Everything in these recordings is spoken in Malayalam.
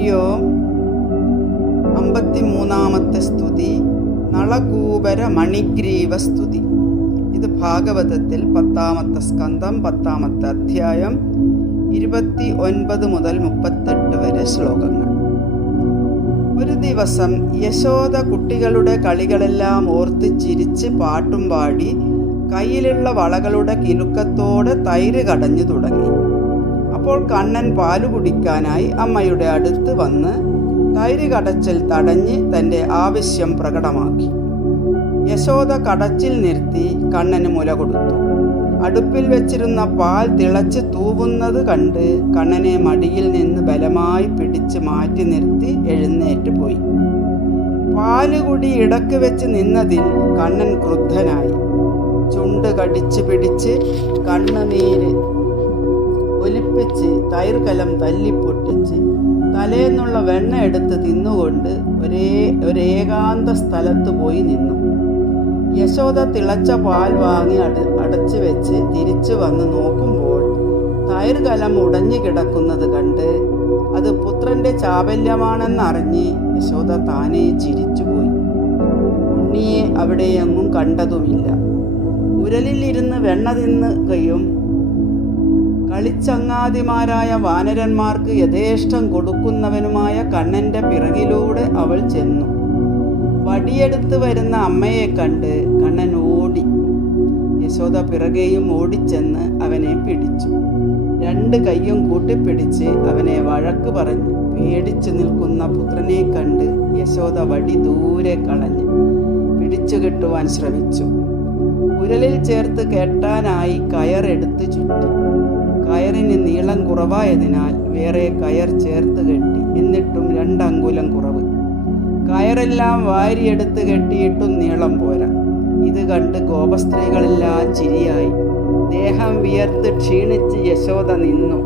ഹരിയോം. 53-ാമത്തെ സ്തുതി നളകൂപര മണിഗ്രീവ സ്തുതി. ഇത് ഭാഗവതത്തിൽ 10-ാമത്തെ സ്കന്ധം 10-ാമത്തെ അധ്യായം 29 മുതൽ 38 വരെ ശ്ലോകങ്ങൾ. ഒരു ദിവസം യശോദ കുട്ടികളുടെ കളികളെല്ലാം ഓർത്ത് ചിരിച്ച് പാട്ടും പാടി കയ്യിലുള്ള വളകളുടെ കിലുക്കത്തോടെ തൈര് കടഞ്ഞു തുടങ്ങി. അപ്പോൾ കണ്ണൻ പാല് കുടിക്കാനായി അമ്മയുടെ അടുത്ത് വന്ന് തൈര് കടച്ചിൽ തടഞ്ഞ് തൻ്റെ ആവശ്യം പ്രകടമാക്കി. യശോദ കടച്ചിൽ നിർത്തി കണ്ണന് മുല കൊടുത്തു. അടുപ്പിൽ വെച്ചിരുന്ന പാൽ തിളച്ച് തൂവുന്നത് കണ്ട് കണ്ണനെ മടിയിൽ നിന്ന് ബലമായി പിടിച്ച് മാറ്റി നിർത്തി എഴുന്നേറ്റ് പോയി. പാലുകുടി ഇടക്ക് വെച്ച് നിന്നതിൽ കണ്ണൻ ക്രുദ്ധനായി. ചുണ്ട് കടിച്ചു പിടിച്ച് കണ്ണുനീര് ഒലിപ്പിച്ച് തൈർകലം തല്ലിപ്പൊട്ടിച്ച് തലേന്നുള്ള വെണ്ണ എടുത്ത് തിന്നുകൊണ്ട് ഒരേകാന്ത സ്ഥലത്ത് പോയി നിന്നു. യശോദ തിളച്ച പാൽ വാങ്ങി അടച്ചു വെച്ച് തിരിച്ചു വന്ന് നോക്കുമ്പോൾ തൈർകലം ഉടഞ്ഞു കിടക്കുന്നത് കണ്ട് അത് പുത്രന്റെ ചാബല്യമാണെന്നറിഞ്ഞ് യശോദ താനേ ചിരിച്ചുപോയി. ഉണ്ണിയെ അവിടെയെങ്ങും കണ്ടതുമില്ല. ഉരലിലിരുന്ന് വെണ്ണ തിന്നുകയും കളിച്ചങ്ങാതിമാരായ വാനരന്മാർക്ക് യഥേഷ്ടം കൊടുക്കുന്നവനുമായ കണ്ണന്റെ പിറകിലൂടെ അവൾ ചെന്നു. വടിയെടുത്ത് വരുന്ന അമ്മയെ കണ്ട് കണ്ണൻ ഓടി. യശോദ പിറകെയും ഓടിച്ചെന്ന് അവനെ പിടിച്ചു. 2 കൈയും കൂട്ടിപ്പിടിച്ച് അവനെ വഴക്ക് പറഞ്ഞ് പേടിച്ചു നിൽക്കുന്ന പുത്രനെ കണ്ട് യശോദ വടി ദൂരെ കളഞ്ഞ് പിടിച്ചു കെട്ടുവാൻ ശ്രമിച്ചു. ഉരലിൽ ചേർത്ത് കെട്ടാനായി കയറെടുത്ത് ചുറ്റി. കയറിന് നീളം കുറവായതിനാൽ വേറെ കയർ ചേർത്ത് കെട്ടി. എന്നിട്ടും 2 അങ്കുലം കുറവ്. കയറെല്ലാം വാരിയെടുത്ത് കെട്ടിയിട്ടും നീളം പോരാ. ഇത് കണ്ട് ഗോപസ്ത്രീകളെല്ലാം ചിരിയായി. ദേഹം വിയർത്ത് ക്ഷീണിച്ച് യശോദ നിന്നു.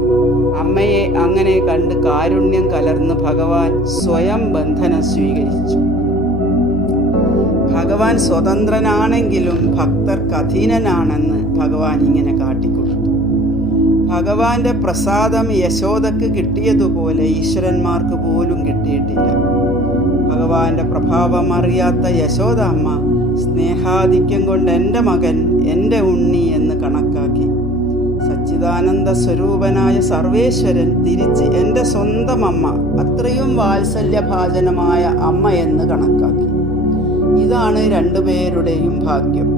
അമ്മയെ അങ്ങനെ കണ്ട് കാരുണ്യം കലർന്ന് ഭഗവാൻ സ്വയം ബന്ധനം സ്വീകരിച്ചു. ഭഗവാൻ സ്വതന്ത്രനാണെങ്കിലും ഭക്തർക്ക് അധീനനാണെന്ന് ഭഗവാൻ ഇങ്ങനെ കാട്ടിക്കൊടുത്തു. ഭഗവാന്റെ പ്രസാദം യശോദക്ക് കിട്ടിയതുപോലെ ഈശ്വരന്മാർക്ക് പോലും കിട്ടിയിട്ടില്ല. ഭഗവാന്റെ പ്രഭാവം അറിയാത്ത യശോദ അമ്മ സ്നേഹാധിക്യം കൊണ്ട് എൻ്റെ മകൻ, എൻ്റെ ഉണ്ണി എന്ന് കണക്കാക്കി. സച്ചിദാനന്ദ സ്വരൂപനായ സർവേശ്വരൻ തിരിച്ച് എൻ്റെ സ്വന്തം അമ്മ, അത്രയും വാത്സല്യഭാജനമായ അമ്മ എന്ന് കണക്കാക്കി. ഇതാണ് രണ്ടുപേരുടെയും ഭാഗ്യം.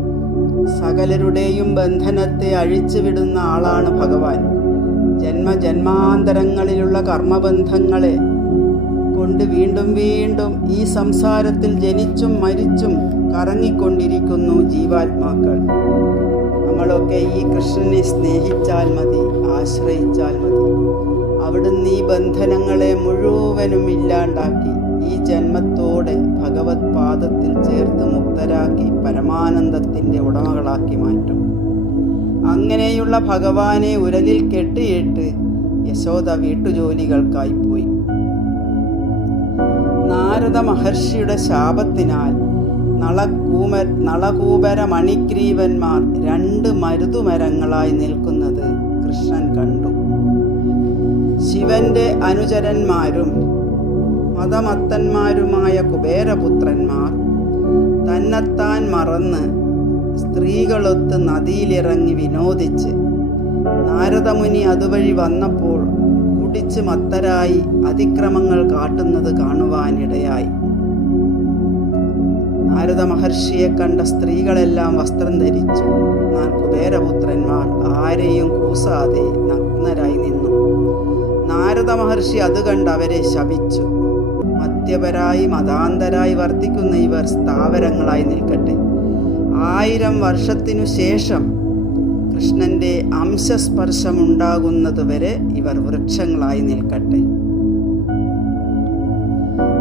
സകലരുടെയും ബന്ധനത്തെ അഴിച്ചുവിടുന്ന ആളാണ് ഭഗവാൻ. ജന്മജന്മാന്തരങ്ങളിലുള്ള കർമ്മബന്ധങ്ങളെ കൊണ്ട് വീണ്ടും വീണ്ടും ഈ സംസാരത്തിൽ ജനിച്ചും മരിച്ചും കറങ്ങിക്കൊണ്ടിരിക്കുന്നു ജീവാത്മാക്കൾ. നമ്മളൊക്കെ ഈ കൃഷ്ണനെ സ്നേഹിച്ചാൽ മതി, ആശ്രയിച്ചാൽ മതി. അവിടുന്ന് ഈ ബന്ധനങ്ങളെ മുഴുവനും ഇല്ലാണ്ടാക്കി ഈ ജന്മത്തോടെ ഭഗവത് പാദത്തിൽ ചേർത്ത് മുക്തരാക്കി പരമാനന്ദത്തിൻ്റെ ഉടമകളാക്കി മാറ്റും. അങ്ങനെയുള്ള ഭഗവാനെ ഉരലിൽ കെട്ടിയിട്ട് യശോദ വീട്ടുജോലികൾക്കായി പോയി. നാരദ മഹർഷിയുടെ ശാപത്തിനാൽ നളകൂപര മണിഗ്രീവന്മാർ 2 മരുതുമരങ്ങളായി നിൽക്കുന്നത് കൃഷ്ണൻ കണ്ടു. ശിവന്റെ അനുചരന്മാരും മതമത്തന്മാരുമായ കുബേരപുത്രന്മാർ തന്നെത്താൻ മറന്ന് സ്ത്രീകളൊത്ത് നദിയിലിറങ്ങി വിനോദിച്ച് നാരദമുനി അതുവഴി വന്നപ്പോൾ കുടിച്ച് മത്തരായി അതിക്രമങ്ങൾ കാട്ടുന്നത് കാണുവാനിടയായി. നാരദ മഹർഷിയെ കണ്ട സ്ത്രീകളെല്ലാം വസ്ത്രം ധരിച്ചു. കുബേരപുത്രന്മാർ ആരെയും കൂസാതെ നഗ്നരായി നിന്നു. നാരദ മഹർഷി അത് കണ്ട് അവരെ ശപിച്ചു. മദ്യപരായി മതാന്തരായി വർത്തിക്കുന്ന ഇവർ സ്ഥാവരങ്ങളായി നിൽക്കട്ടെ. 1000 വർഷത്തിനു ശേഷം കൃഷ്ണന്റെ അംശസ്പർശമുണ്ടാകുന്നതുവരെ ഇവർ വൃക്ഷങ്ങളായി നിൽക്കട്ടെ.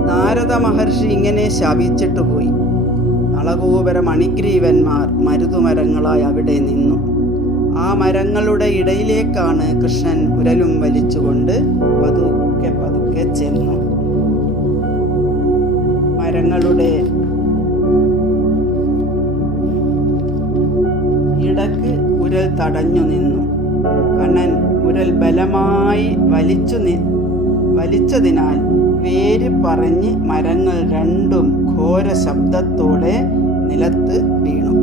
നാരദ മഹർഷി ഇങ്ങനെ ശപിച്ചിട്ട് പോയി. നളകൂപര മണിഗ്രീവന്മാർ മരുതുമരങ്ങളായി അവിടെ നിന്നു. ആ മരങ്ങളുടെ ഇടയിലേക്കാണ് കൃഷ്ണൻ ഉരലും വലിച്ചുകൊണ്ട് പതുക്കെ പതുക്കെ ചെന്നു. മരങ്ങളുടെ ഇടക്ക് ഉരൽ തടഞ്ഞു നിന്നു. കണ്ണൻ ഉരൽ ബലമായി വലിച്ചതിനാൽ വേര് പറഞ്ഞ് മരങ്ങൾ രണ്ടും ഘോര ശബ്ദത്തോടെ നിലത്ത് വീണു.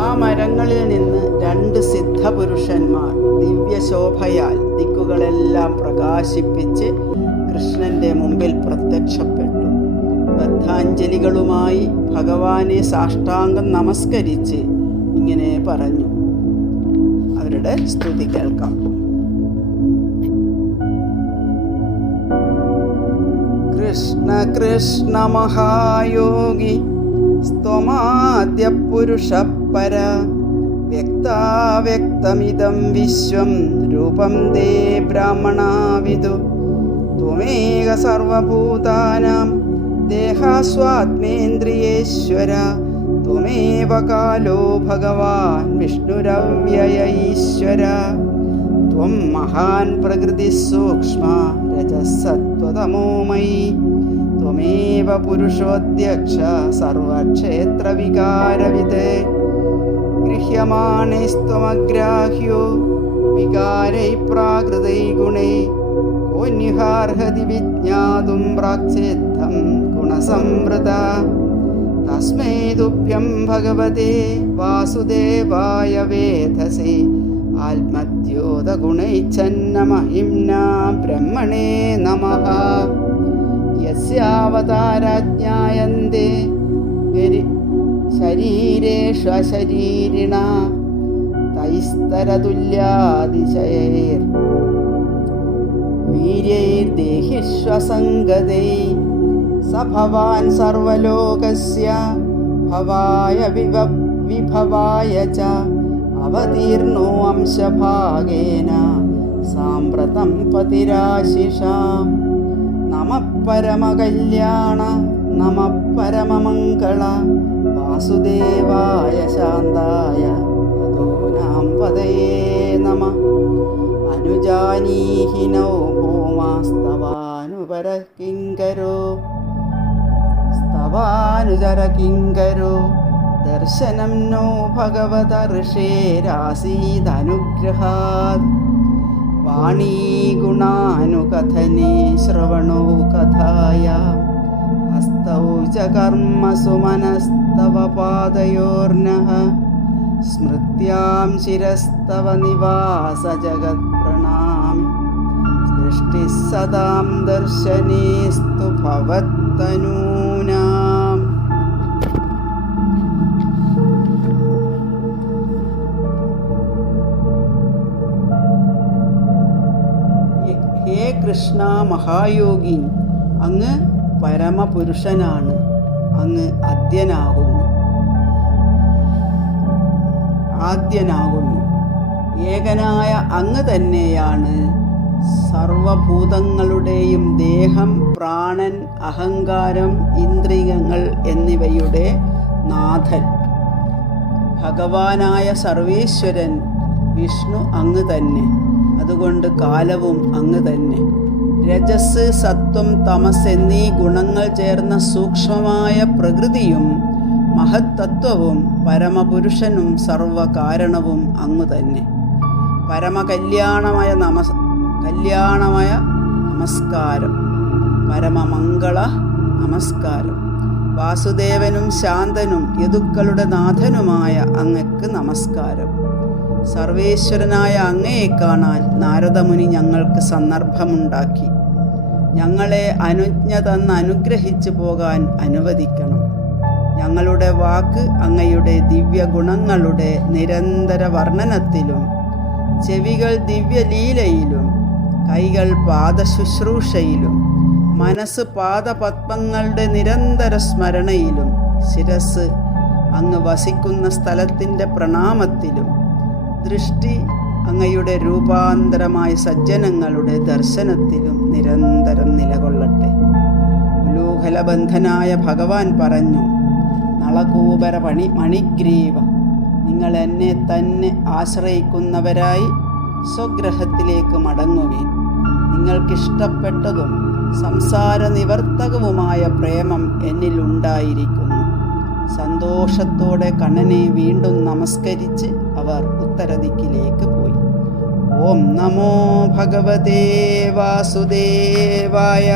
ആ മരങ്ങളിൽ നിന്ന് 2 സിദ്ധപുരുഷന്മാർ ദിവ്യശോഭയാൽ ദിക്കുകളെല്ലാം പ്രകാശിപ്പിച്ച് കൃഷ്ണന്റെ മുമ്പിൽ പ്രത്യക്ഷപ്പെട്ടു. ബദ്ധാഞ്ജലികളുമായി ഭഗവാനെ സാഷ്ടാംഗം നമസ്കരിച്ച് ഇങ്ങനെ പറഞ്ഞു. അവരുടെ സ്തുതി കേൾക്കാം. കൃഷ്ണ കൃഷ്ണ മഹായോഗി സ്ത്വമാദ്യ പുരുഷ പര വ്യക്താവ്യക്തമിദം വിശ്വം രൂപം ദേ ബ്രാഹ്മണാവിദു ത്വമേക സർവഭൂതാനാം ദേഹാസ്വാത്മേന്ദ്രിയേശ്വര ത്വമേവ കാലോ ഭഗവാൻ വിഷ്ണുരവ്യയ ഈശ്വര ത്വം മഹാൻ പ്രകൃതി സൂക്ഷ്മ രജസത്വതമോമയി ത്വമേവ പുരുഷോദ്യക്ഷ സർവക്ഷേത്രവികാരവിത് ഗൃഹ്യമാണേസ്ത്വമഗ്രാഹ്യോ വികാരൈ പ്രാകൃതൈ ഗുണൈ കോന്യുഹാർഹതി വിജ്ഞാതും പ്രാക്ചേദ്ധം ഗുണസംവൃത തസ്മൈ തുഭ്യം ഭഗവതേ വാസുദേവായ വേധസേ ആത്മദ്യോതഗുണൈച്ഛന്നമഹിംനാ ബ്രഹ്മണേ നമഃ. യസ്യാവതാരാജ്ഞായന്തെ ശരീരേഷ്വശരീരിണ തൈസ്തരതുല്യാതിശയൈർ വീര്യൈർദേഹിഷ്വസംഗതൈ സ ഭവാൻ സർവലോകസ്യ ഭവായ വിഭവായ ച അവതീർണോ അംശഭാഗേന സാമ്പ്രതം പതിരാശിഷാം. നമഃ പരമകല്യാണ നമഃ പരമമംഗള വാസുദേവായ ശാന്തായ യദൂനാം പതയേ നമഃ. അനുജാനീഹി നോ ഭൂമാസ്തവാനുപര കിങ്കരോ ദർശനം നോ ഭഗവത ഋഷേരാസീദനുഗ്രഹാത്. വാണീ ഗുണാനുകഥനേ ശ്രവണോ കഥായ ഹസ്തൗ ച കർമ്മസു മനസ്തവ പാദയോർനഃ സ്മൃത്യാം ശിരസ്തവ നിവാസ ജഗത് പ്രണാമി. സൃഷ്ടിഃ സദാം ദർശനേസ്തു ഭവത്തനൂനാം. ഹേ കൃഷ്ണ മഹായോഗി, അങ്ങ് പരമപുരുഷനാണ്, അങ്ങ് ആദ്യനാകുന്നു. ഏകനായ അങ്ങ് തന്നെയാണ് സർവഭൂതങ്ങളുടെയും ദേഹം, പ്രാണൻ, അഹങ്കാരം, ഇന്ദ്രിയങ്ങൾ എന്നിവയുടെ നാഥൻ. ഭഗവാനായ സർവേശ്വരൻ വിഷ്ണു അങ്ങ് തന്നെ, അതുകൊണ്ട് കാലവും അങ്ങ് തന്നെ. രജസ്, സത്വം, തമസ് എന്നീ ഗുണങ്ങൾ ചേർന്ന സൂക്ഷ്മമായ പ്രകൃതിയും മഹത്തത്വവും പരമപുരുഷനും സർവകാരണവും അങ്ങു തന്നെ. പരമകല്യാണമായ നമസ്കാരം, പരമമംഗള നമസ്കാരം. വാസുദേവനും ശാന്തനും യദുക്കളുടെ നാഥനുമായ അങ്ങക്ക് നമസ്കാരം. സർവേശ്വരനായ അങ്ങയെ കാണാൻ നാരദമുനി ഞങ്ങൾക്ക് സന്ദർഭമുണ്ടാക്കി. ഞങ്ങളെ അനുജ്ഞ തന്ന് അനുഗ്രഹിച്ചു പോകാൻ അനുവദിക്കണം. ഞങ്ങളുടെ വാക്ക് അങ്ങയുടെ ദിവ്യഗുണങ്ങളുടെ നിരന്തര വർണ്ണനത്തിലും, ചെവികൾ ദിവ്യലീലയിലും, കൈകൾ പാദശുശ്രൂഷയിലും, മനസ്സ് പാദപത്മങ്ങളുടെ നിരന്തര സ്മരണയിലും, ശിരസ് അങ്ങ് വസിക്കുന്ന സ്ഥലത്തിൻ്റെ പ്രണാമത്തിലും, ദൃഷ്ടി അങ്ങയുടെ രൂപാന്തരമായ സജ്ജനങ്ങളുടെ ദർശനത്തിലും നിരന്തരം നിലകൊള്ളട്ടെ. ഉലൂഹലബന്ധനായ ഭഗവാൻ പറഞ്ഞു, നളകൂബര മണിഗ്രീവ, നിങ്ങൾ എന്നെ തന്നെ ആശ്രയിക്കുന്നവരായി സ്വഗ്രഹത്തിലേക്ക് മടങ്ങുവിൻ. നിങ്ങൾക്കിഷ്ടപ്പെട്ടതും സംസാര നിവർത്തകവുമായ പ്രേമം എന്നിലുണ്ടായിരിക്കുന്നു. സന്തോഷത്തോടെ കണ്ണനെ വീണ്ടും നമസ്കരിച്ച് അവർ ഉത്തരദിക്കിലേക്ക് പോയി. ഓം നമോ ഭഗവതേ വാസുദേവായ.